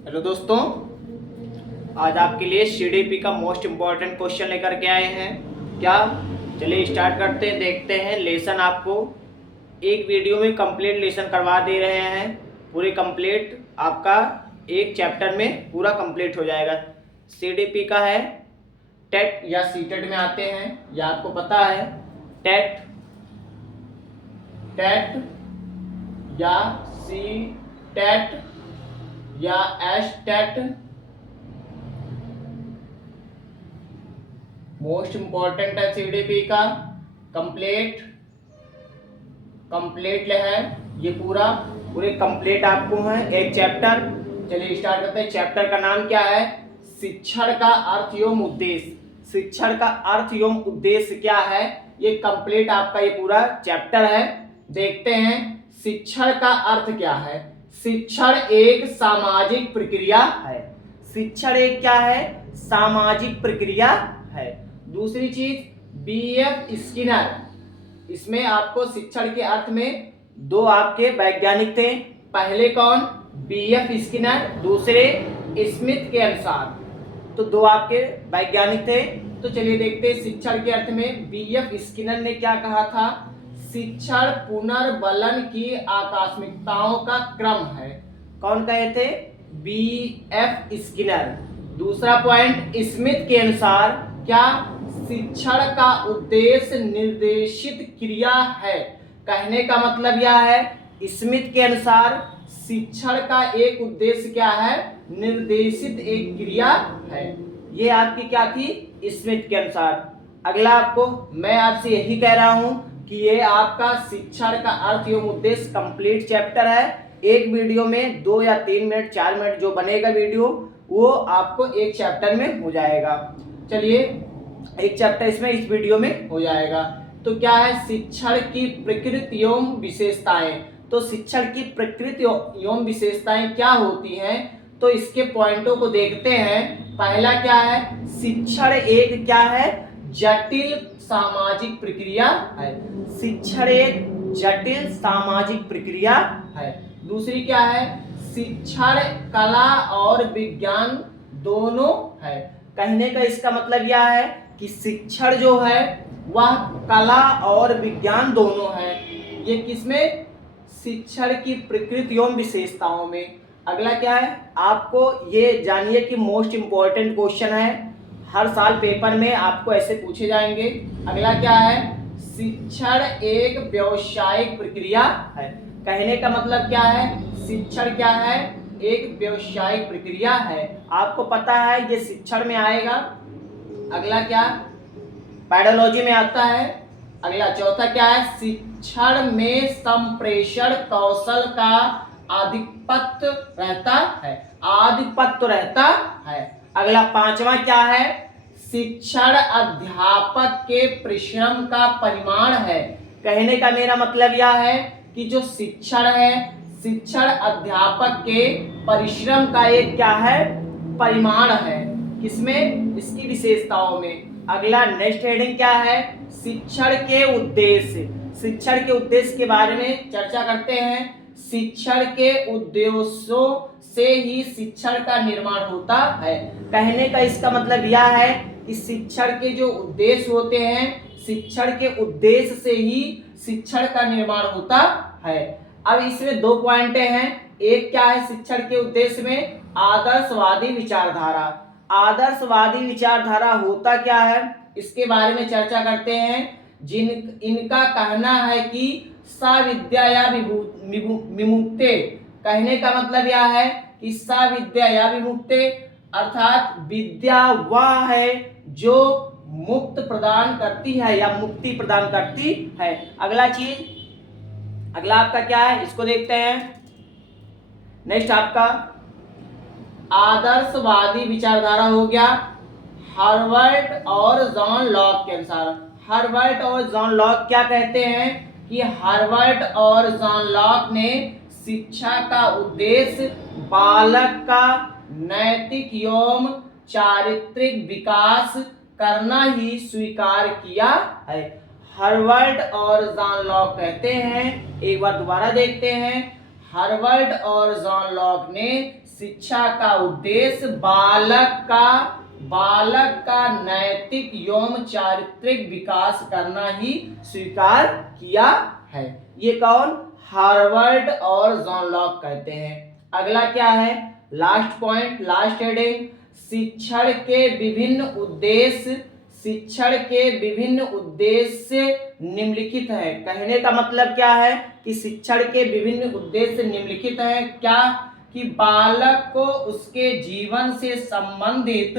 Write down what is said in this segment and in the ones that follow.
Hello दोस्तों, आज आपके लिए सीडीपी का मोस्ट इम्पॉर्टेंट क्वेश्चन लेकर के आए हैं। क्या? चलिए स्टार्ट करते हैं, देखते हैं। लेसन आपको एक वीडियो में कंप्लीट लेसन करवा दे रहे हैं। पूरे कंप्लीट आपका एक चैप्टर में पूरा कंप्लीट हो जाएगा। सीडीपी का है, टेट या सीटेट में आते हैं, या आपको पता है टेट टेट या सी टेट या एस टेट। मोस्ट इंपॉर्टेंट है सीडीपी का। कंप्लीट कंप्लीट है ये पूरे कंप्लीट आपको है एक चैप्टर। चलिए स्टार्ट करते हैं। चैप्टर का नाम क्या है? शिक्षण का अर्थ एवं उद्देश्य। शिक्षण का अर्थ एवं उद्देश्य क्या है, ये कंप्लीट आपका ये पूरा चैप्टर है। देखते हैं शिक्षण का अर्थ क्या है। शिक्षण एक सामाजिक प्रक्रिया है। शिक्षण एक क्या है? सामाजिक प्रक्रिया है। दूसरी चीज, बीएफ स्किनर, इसमें आपको शिक्षण के अर्थ में दो आपके वैज्ञानिक थे। पहले कौन? बीएफ स्किनर, दूसरे स्मिथ के अनुसार। तो दो आपके वैज्ञानिक थे। तो चलिए देखते हैं शिक्षण के अर्थ में बीएफ स्किनर ने क्या कहा था। शिक्षण पुनर्बलन की आकस्मिकताओं का क्रम है। कौन कहे थे? BF Skinner. दूसरा पॉइंट, स्मिथ के अनुसार क्या? शिक्षण का उद्देश्य निर्देशित क्रिया है। कहने का मतलब यह है, स्मिथ के अनुसार शिक्षण का एक उद्देश्य क्या है? निर्देशित एक क्रिया है। ये आपकी क्या थी? स्मिथ के अनुसार। अगला आपको मैं आपसे यही कह रहा हूं कि ये आपका शिक्षण का अर्थ एवं उद्देश्य कंप्लीट चैप्टर है। एक वीडियो में 2 या 3 मिनट 4 मिनट जो बनेगा वीडियो, वो आपको एक चैप्टर में हो जाएगा। चलिए एक चैप्टर इसमें इस वीडियो में हो जाएगा। तो क्या है? शिक्षण की प्रकृति एवं विशेषताएं। तो शिक्षण की प्रकृति एवं विशेषताएं क्या होती हैं, तो इसके पॉइंटों को देखते हैं। पहला क्या है? शिक्षण एक क्या है? जटिल सामाजिक प्रक्रिया है। शिक्षण एक जटिल सामाजिक प्रक्रिया है। दूसरी क्या है? शिक्षण कला और विज्ञान दोनों है। कहने का इसका मतलब यह है कि शिक्षण जो है वह कला और विज्ञान दोनों है। ये किसमें? शिक्षण की प्रकृति एवं विशेषताओं में। अगला क्या है? आपको ये जानिए कि मोस्ट इंपॉर्टेंट क्वेश्चन है, हर साल पेपर में आपको ऐसे पूछे जाएंगे। अगला क्या है? शिक्षण एक व्यावसायिक प्रक्रिया है। कहने का मतलब क्या है? शिक्षण क्या है? एक व्यावसायिक प्रक्रिया है। आपको पता है ये शिक्षण में आएगा। अगला क्या? पेडोलॉजी में आता है। अगला चौथा क्या है? शिक्षण में संप्रेषण कौशल का आधिपत्य रहता है। आधिपत्य रहता है। अगला पांचवा क्या है? शिक्षण अध्यापक के परिश्रम का परिमाण है। कहने का मेरा मतलब यह है कि जो शिक्षण है, शिक्षण अध्यापक के परिश्रम का एक क्या है? परिमाण है। किसमें? इसकी विशेषताओं में। अगला नेक्स्ट हेडिंग क्या है? शिक्षण के उद्देश्य। शिक्षण के उद्देश्य के बारे में चर्चा करते हैं। शिक्षण के उद्देश्यों से ही शिक्षण का निर्माण होता है। कहने का इसका मतलब यह है कि शिक्षण के जो उद्देश्य होते हैं, शिक्षण के उद्देश्य से ही शिक्षण का निर्माण होता है। अब इसमें दो पॉइंट हैं। एक क्या है शिक्षण के उद्देश्य में? आदर्शवादी विचारधारा। आदर्शवादी विचारधारा होता क्या है, इसके बारे में चर्चा करते हैं। इनका कहना है कि सविद्या या विमुक्ते। कहने का मतलब यह है कि सविद्या या विमुक्ते अर्थात विद्या वह है जो मुक्त प्रदान करती है या मुक्ति प्रदान करती है। अगला आपका क्या है, इसको देखते हैं। नेक्स्ट आपका आदर्शवादी विचारधारा हो गया हार्वर्ड और जॉन लॉक के अनुसार। हार्वर्ड और जॉन लॉक क्या कहते हैं कि हार्वर्ड और जॉन लॉक ने शिक्षा का उद्देश्य बालक का नैतिक एवं चारित्रिक विकास करना ही स्वीकार किया है। हार्वर्ड और जॉन लॉक कहते हैं, एक बार दोबारा देखते हैं। हार्वर्ड और जॉन लॉक ने शिक्षा का उद्देश्य बालक का नैतिक एवं चारित्रिक विकास करना ही स्वीकार किया है। ये कौन? हार्वर्ड और जॉन लॉक कहते हैं। अगला क्या है? लास्ट पॉइंट, लास्ट हेडिंग, शिक्षण के विभिन्न उद्देश्य निम्नलिखित है। कहने का मतलब क्या है कि शिक्षण के विभिन्न उद्देश्य निम्नलिखित हैं। क्या? कि बालक को उसके जीवन से संबंधित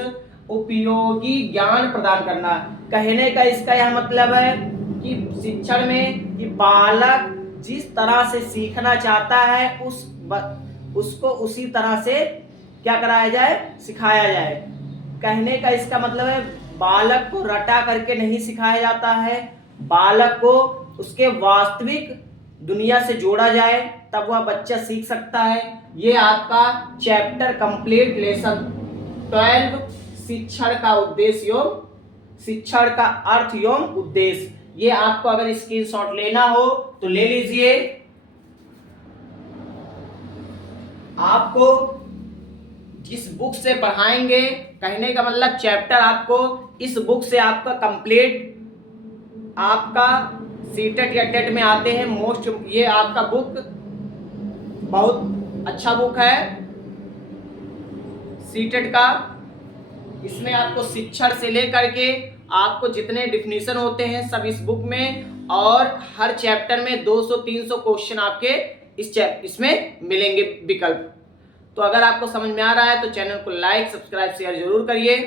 उपयोगी ज्ञान प्रदान करना। कहने का इसका यह मतलब है कि शिक्षण में कि बालक जिस तरह से सीखना चाहता है उसको उसी तरह से क्या कराया जाए? सिखाया जाए। कहने का इसका मतलब है बालक को रटा करके नहीं सिखाया जाता है, बालक को उसके वास्तविक दुनिया से जोड़ा जाए, तब वह बच्चा सीख सकता है। ये आपका चैप्टर कंप्लीट, लेसन 12 शिक्षण का उद्देश्य एवं शिक्षण का अर्थ एवं उद्देश्य। ये आपको अगर स्क्रीनशॉट लेना हो तो ले लीजिए। आपको जिस बुक से पढ़ाएंगे, कहने का मतलब चैप्टर आपको इस बुक से आपका कंप्लीट आपका सीटेट या टेट में आते हैं मोस्ट। ये आपका बुक बहुत अच्छा बुक है सीटेट का। इसमें आपको शिक्षण से लेकर के आपको जितने डिफिनीशन होते हैं सब इस बुक में, और हर चैप्टर में 200-300 क्वेश्चन आपके इसमें मिलेंगे विकल्प। तो अगर आपको समझ में आ रहा है तो चैनल को लाइक, सब्सक्राइब, शेयर जरूर करिए।